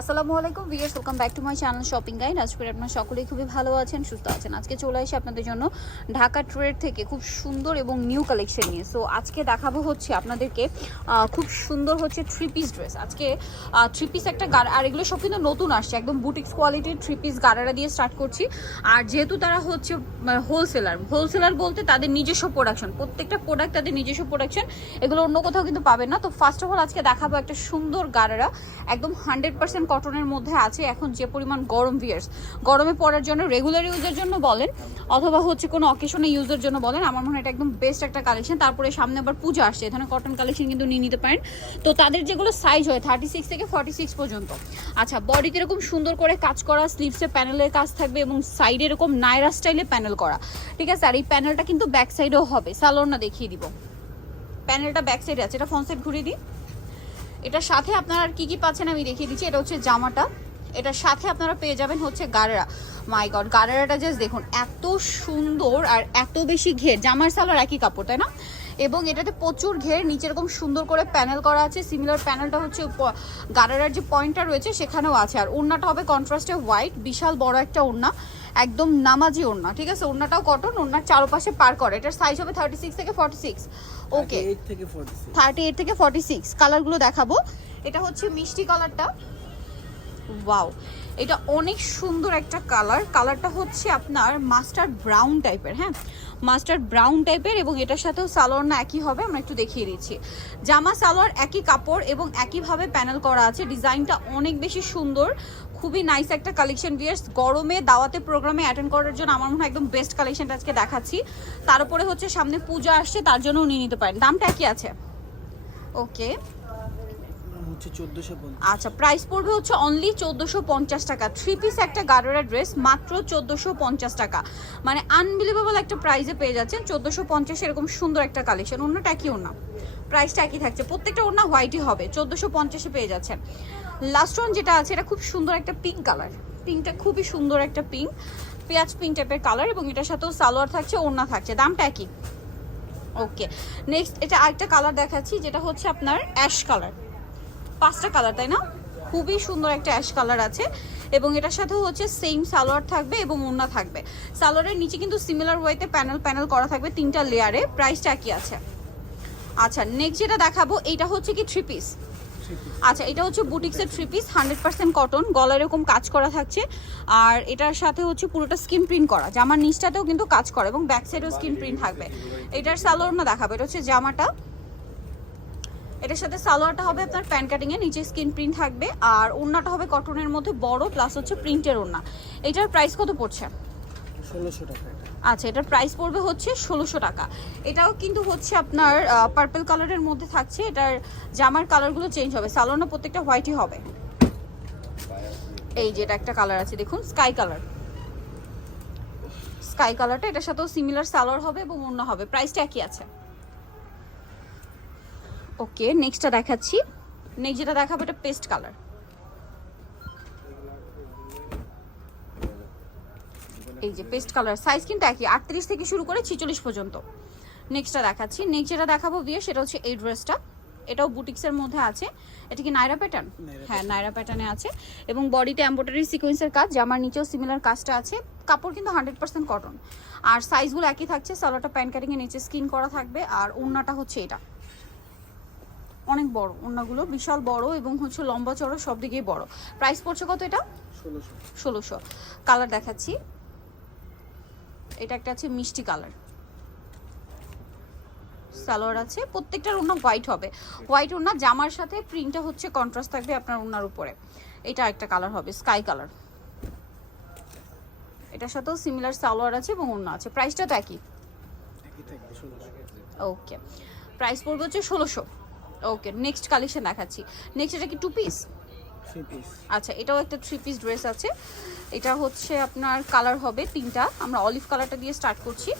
আসসালামু আলাইকুম viewers welcome back to my channel shopping guide আজ করে আপনারা সকলেই খুবই ভালো আছেন, সুস্থ আছেন। আজকে চলে আসি আপনাদের জন্য ঢাকা ট্রেড থেকে খুব সুন্দর এবং নিউ কালেকশন নিয়ে। সো আজকে দেখাবো হচ্ছে আপনাদেরকে খুব সুন্দর হচ্ছে থ্রি পিস ড্রেস আজকে থ্রি পিস একটা গাড়া আর এগুলো সব কিন্তু নতুন আসছে। একদম বুটিক্স কোয়ালিটির থ্রি পিস গাড়ারা দিয়ে স্টার্ট করছি। আর যেহেতু তারা হচ্ছে হোলসেলার হোলসেলার বলতে তাদের নিজস্ব প্রোডাকশন প্রত্যেকটা প্রোডাক্ট তাদের নিজস্ব প্রোডাকশন এগুলো অন্য কোথাও কিন্তু পাবেন না। তো ফার্স্ট অফ অল আজকে দেখাবো একটা সুন্দর গাড়ারা একদম হান্ড্রেড পার্সেন্ট কটনের মধ্যে আছে এখন যে পরিমাণ গরম ভিয়ার্স গরমে পড়ার জন্য রেগুলার ইউজের জন্য বলেন, অথবা হচ্ছে কোনো অকেশনে ইউজের জন্য বলেন, আমার মনে হয় এটা একদম বেস্ট একটা কালেকশন তারপরে সামনে আবার পুজো আসছে, এখানে কটন কালেকশন কিন্তু নিয়ে নিতে পারেন। তো তাদের যেগুলো সাইজ হয় থার্টি সিক্স থেকে ফর্টি সিক্স পর্যন্ত। আচ্ছা বডিতে এরকম সুন্দর করে কাজ করা স্লিভসে প্যানেলের কাজ থাকবে এবং সাইডে এরকম নাইরা স্টাইলে প্যানেল করা। ঠিক আছে, আর এই প্যানেলটা কিন্তু ব্যাক সাইডেও হবে। স্যালোর না দেখিয়ে দিব। প্যানেলটা ব্যাক সাইডে আছে। এটা ফ্রন্ট সাইড ঘুরিয়ে দিই। এটার সাথে আপনারা আর কি কি পাচ্ছেন আমি দেখিয়ে দিচ্ছি। এটা হচ্ছে জামাটা। এটার সাথে আপনারা পেয়ে যাবেন হচ্ছে গারেরা। মাই গড গারেরাটা জাস্ট দেখুন, এত সুন্দর আর এত বেশি ঘের। জামার সালোয়ার একই কাপড়, তাই না? এবং এটাতে প্রচুর ঘের, নিচে এরকম সুন্দর করে প্যানেল করা আছে। সিমিলার প্যানেলটা হচ্ছে গারেরার যে পয়েন্টটা রয়েছে, সেখানেও আছে। আর ওড়নাটা হবে কন্ট্রাস্টে হোয়াইট বিশাল বড় একটা ওড়না। একদম নামাজি ওড়না, ঠিক আছে? ওড়নাটাও কটন ওড়নার চারপাশে পার করে। এটার সাইজ হবে থার্টি সিক্স থেকে ফর্টি সিক্স ওকে 38 থেকে 46 থার্টি এইট থেকে ফর্টি সিক্স কালারগুলো দেখাবো। এটা হচ্ছে মিষ্টি কালারটা ওয়াও এটা অনেক সুন্দর একটা কালার। কালারটা হচ্ছে আপনার মাস্টার্ড ব্রাউন টাইপের হ্যাঁ? মাস্টার্ড ব্রাউন টাইপের এবং এটার সাথেও সালোয়ার না একই হবে, আমরা একটু দেখিয়ে দিচ্ছি। জামা, সালোয়ার, একই কাপড় এবং একইভাবে প্যানেল করা আছে। ডিজাইনটা অনেক বেশি সুন্দর, খুবই নাইস একটা কালেকশন বিয়ার্স গরমে, দাওয়াতে, প্রোগ্রামে অ্যাটেন্ড করার জন্য আমার মনে হয় একদম বেস্ট কালেকশনটা আজকে দেখাচ্ছি। তার উপরে হচ্ছে সামনে পূজা আসছে, তার জন্যও নিয়ে নিতে পারেন। দামটা একই আছে? ওকে হচ্ছে 1450 আচ্ছা প্রাইস পড়বে হচ্ছে অনলি চোদ্দোশো পঞ্চাশ টাকা। থ্রি পিস একটা গার্ডারের ড্রেস মাত্র চোদ্দোশো পঞ্চাশ টাকা। মানে আনবিলিভেবল একটা প্রাইসে পেয়ে যাচ্ছেন। চোদ্দোশো পঞ্চাশ এরকম সুন্দর একটা কালেকশন অন্যটা একই ওনা প্রাইসটা একই থাকছে। প্রত্যেকটা ওনা হোয়াইটই হবে। চোদ্দোশো পঞ্চাশে পেয়ে যাচ্ছেন। লাস্ট ওয়ান যেটা আছে, এটা খুব সুন্দর একটা পিঙ্ক কালার পিঙ্কটা খুবই সুন্দর একটা পিঙ্ক পেঁয়াজ পিঙ্ক টাইপের কালার এবং এটার সাথেও সালোয়ার থাকছে, ওড়না থাকছে। দামটা একই। ওকে নেক্সট এটা আরেকটা কালার দেখাচ্ছি, যেটা হচ্ছে আপনার অ্যাশ কালার পাঁচটা কালার, তাই না? খুবই সুন্দর একটা অ্যাশ কালার আছে এবং এটার সাথে হচ্ছে সেম সালোয়ার থাকবে এবং ওড়না থাকবে। সালোয়ারের নিচে কিন্তু সিমিলার ওয়েতে প্যানেল প্যানেল করা থাকবে তিনটা লেয়ারে প্রাইসটা কি আছে? আচ্ছা নেক্সট যেটা দেখাবো এইটা হচ্ছে কি থ্রি পিস আচ্ছা এটা হচ্ছে বুটিক্সের three piece hundred percent cotton গলা এরকম কাজ করা থাকছে। আর এটার সাথে হচ্ছে পুরোটা স্কিন প্রিন্ট করা, জামার নিচটাতেও কিন্তু কাজ করা এবং ব্যাক সাইডেও স্কিন প্রিন্ট থাকবে। এটার সালোয়ার না দেখাবে, এটা হচ্ছে জামাটা। এটার সাথে সালোয়ারটা হবে আপনার প্যান কাটিং এর নিচে স্কিন প্রিন্ট থাকবে আর ওড়নাটা হবে কটনের মধ্যে বড় প্লাস হচ্ছে প্রিন্টের ওড়না। এটার প্রাইস কত পড়ছে? 1600 টাকা আচ্ছা এটার প্রাইস পড়বে হচ্ছে ষোলোশো টাকা। এটাও কিন্তু হচ্ছে আপনার পার্পল কালারের মধ্যে থাকছে এটার জামার কালারগুলো চেঞ্জ হবে। সালোয়ারটা প্রত্যেকটা হোয়াইটই হবে। এই যে এটা একটা কালার আছে দেখুন স্কাই কালার স্কাই কালারটা এটার সাথেও সিমিলার সালোয়ার হবে এবং অন্য হবে। প্রাইসটা একই আছে। ওকে নেক্সটটা দেখাচ্ছি। নেক্সট যেটা দেখাবো এটা পেস্ট কালার। এই যে পেস্ট কালার সাইজ কিন্তু একই আটত্রিশ থেকে শুরু করে ছিচল্লিশ পর্যন্ত। নেক্সটটা দেখাচ্ছি। নেক্সট যেটা দেখাবো বিয়ে সেটা হচ্ছে এই ড্রেসটা। এটাও বুটিক্সের মধ্যে আছে। এটা কি নাইরা প্যাটার্ন হ্যাঁ নাইরা প্যাটার্নে আছে। এবং বডিতে এম্ব্রয়ডারি সিকোয়েন্সের কাজ জামার নিচেও সিমিলার কাজটা আছে। কাপড় কিন্তু হান্ড্রেড পার্সেন্ট কটন আর সাইজগুলো একই থাকছে সালোয়ারটা প্যান্ট কাটিংয়ের নিচে স্কিন করা থাকবে। আর ওড়নাটা হচ্ছে এটা। অনেক বড় ওড়নাগুলো বিশাল বড় এবং হচ্ছে লম্বা চড়ো সব দিকেই বড়। প্রাইস পড়ছে কত এটা? 1600 ষোলোশো। কালার দেখাচ্ছি। এটা একটা আছে মিষ্টি কালার সালোয়ার আছে। প্রত্যেকটার ওড়না হোয়াইট হবে। হোয়াইট ওড়না জামার সাথে প্রিন্টটা হচ্ছে কন্ট্রাস্ট থাকবে আপনার ওড়নার উপরে। এটা একটা কালার হবে স্কাই কালার এটার সাথেও সিমিলার সালোয়ার আছে এবং ওড়না আছে। প্রাইসটা তো একই। একই থাকবে 1600 ওকে প্রাইস পড়বে হচ্ছে ষোলোশো। ওকে নেক্সট কালেকশন দেখাচ্ছি। নেক্সট এটা কি টু পিস থ্রি পিস আচ্ছা এটাও একটা থ্রি পিস ড্রেস আছে। এটা হচ্ছে আপনার কালার হবে তিনটা। আমরা অলিভ কালারটা দিয়ে স্টার্ট করছি।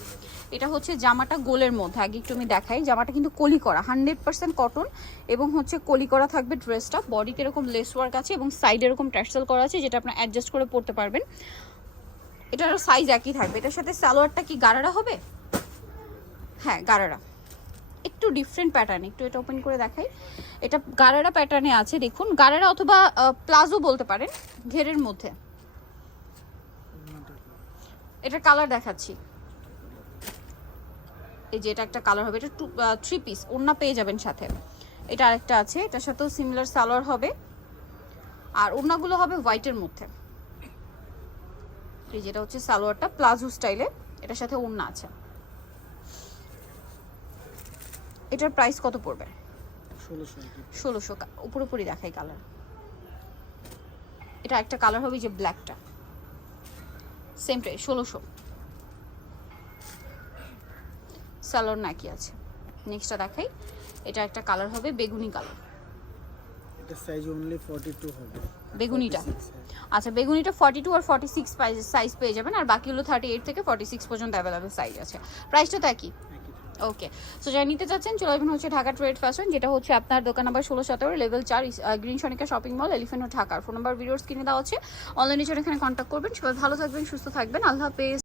এটা হচ্ছে জামাটা গোলের মধ্যে। আগে একটু আমি দেখাই। জামাটা কিন্তু কলি করা হান্ড্রেড পার্সেন্ট কটন এবং হচ্ছে কলি করা থাকবে ড্রেসটা বডিতে এরকম লেস ওয়ার্ক আছে এবং সাইডে এরকম ট্যাক্সেল করা আছে যেটা আপনার অ্যাডজাস্ট করে পড়তে পারবেন। এটার সাইজ একই থাকবে। এটার সাথে সালোয়ারটা কি গারারা হবে? হ্যাঁ গারারা। একটু ডিফারেন্ট প্যাটার্ন একটু এটা ওপেন করে দেখাই। এটা গারারা প্যাটার্নে আছে, দেখুন। গারারা অথবা প্লাজো বলতে পারেন, ঘেরের মধ্যে। এটা কালার দেখাচ্ছি। এই যে এটা একটা কালার হবে, এটা টু থ্রি পিস ওড়না পেয়ে যাবেন সাথে। এটা আরেকটা আছে, এটার সাথেও সিমিলার সালোয়ার হবে। আর ওড়নাগুলো হবে হোয়াইটের মধ্যে। এই যেটা হচ্ছে সালোয়ারটা, প্লাজো স্টাইলে এটার সাথে ওড়না আছে। এটার প্রাইস কত পড়বে? ষোলোশো উপর উপরই দেখাই কালার এটা একটা কালার হবে যে ব্ল্যাকটা সেম প্রাইস ষোলোশো। সালোয়ার নাকি আছে। নেক্সটটা দেখাই। এটা একটা কালার হবে বেগুনি কালার এটা সাইজ অনলি ফর্টি টু হবে। বেগুনিটা? 46। আচ্ছা বেগুনিটা ফর্টি টু আর ফর্টি সিক্স সাইজ পেয়ে যাবেন। আর বাকিগুলো থার্টি এইট থেকে ফর্টি সিক্স পর্যন্ত অ্যাভেলেবেল সাইজ আছে। প্রাইসটা তো একই। ওকে সো যাই নিতে চাচ্ছেন, চলে আসবেন হচ্ছে ঢাকা ট্রেড ফ্যাশন যেটা হচ্ছে আপনার দোকান নাম্বার ষোলো সতেরো লেভেল চার গ্রিন সনিকা শপিং মল এলিফেন্ট ঢাকার ফোন নাম্বার ভিডিওস কিনে দেওয়া হচ্ছে অনলাইনে চলে এখানে কন্ট্যাক্ট করবেন, সবাই ভালো থাকবেন, সুস্থ থাকবেন। আল্লাহ হাফেজ।